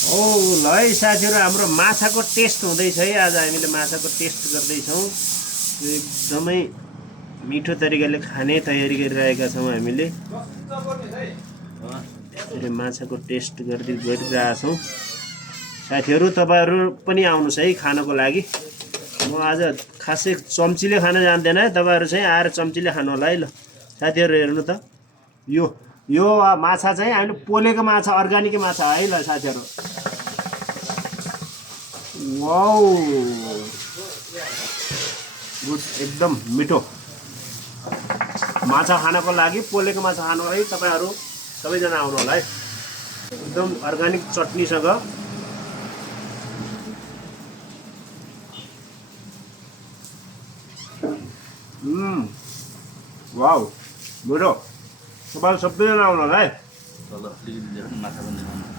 ओ ल है साथीहरु, हाम्रो माछाको टेस्ट हुँदैछ है। आज हामीले माछाको टेस्ट गर्दैछौँ। यो एकदमै मिठो तरिकाले खाने तयारी गरिरहेका छौँ हामीले। यसरी माछाको टेस्ट गरिरहेका छौँ। साथीहरु, तपाईहरु पनि आउनुस् है खानको लागि। म आज खासै चम्चीले खान जान्दैन है, तपाईहरु चाहिँ आएर चम्चीले खानु होला है। ल साथीहरु, हेर्नु त, यो यो माछा चाहिँ हामीले पोलेको माछा, अर्गानिक माछा है। ल साथीहरु, वाउ, गुड, एकदम मिठो माछा खानको लागि, पोलेको माछा खानको लागि तपाईहरु सबैजना आउनु होला है। एकदम अर्गानिक चटनीसँग। वाउ, मिठो। तपाईहरु सबैजना आउनु होला है। ल माछा पनि देखाउनु।